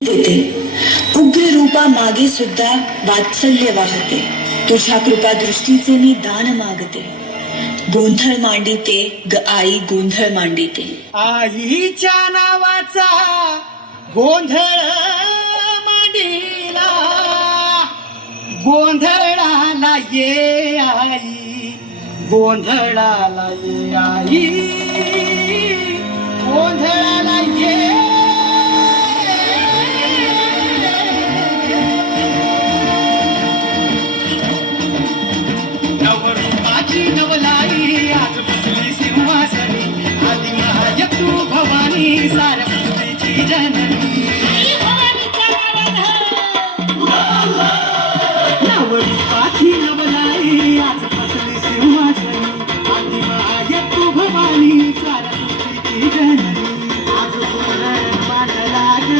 देते उग्र रूपा मागे सुद्धा वात्सल्य वाहते. तुझ्या कृपा दृष्टीचे मी दान मागते. गोंधळ मांडिते ग आई गोंधळ मांडिते. आईच्या नावाचा गोंधळ मांडिला, गोंधळाला ये आई, गोंधळाला ये आई, गोंधळाला ये. नवरूपाची नवलाई आज बसली सिंहासनी, आदि महाय तू भवानी सारस्वतीची जननी. नवरूपाची नवलाई आज बसली सिंहासनी, आदि महाय तू भवानी सारस्वतीची जननी. आज गोंधळ मांडला ग,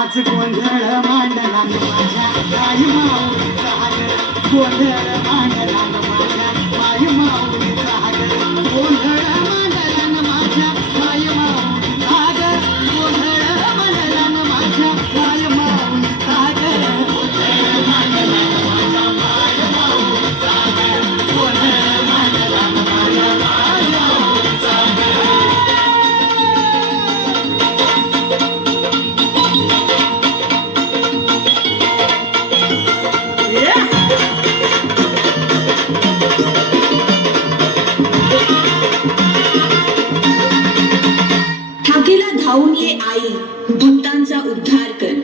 आज गोंधळ मांडला माझ्या आई माऊलीचा ग. गोंधळ मांडला माझ्या माय माऊलीचा ग. गोंधळ मांडला माझ्या माय माऊलीचा ग. गोंधळ मांडला माझ्या माय माऊलीचा ग. गोंधळ मांडला माझ्या माय माऊलीचा ग. गोंधळ मांडला माझ्या माय माऊलीचा ग. ठाकेला धावून ये आई, भक्तांचा उद्धार कर.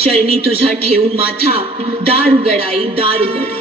चरणी तुझा ठेवून माथा, दार उघड आई दार उघड.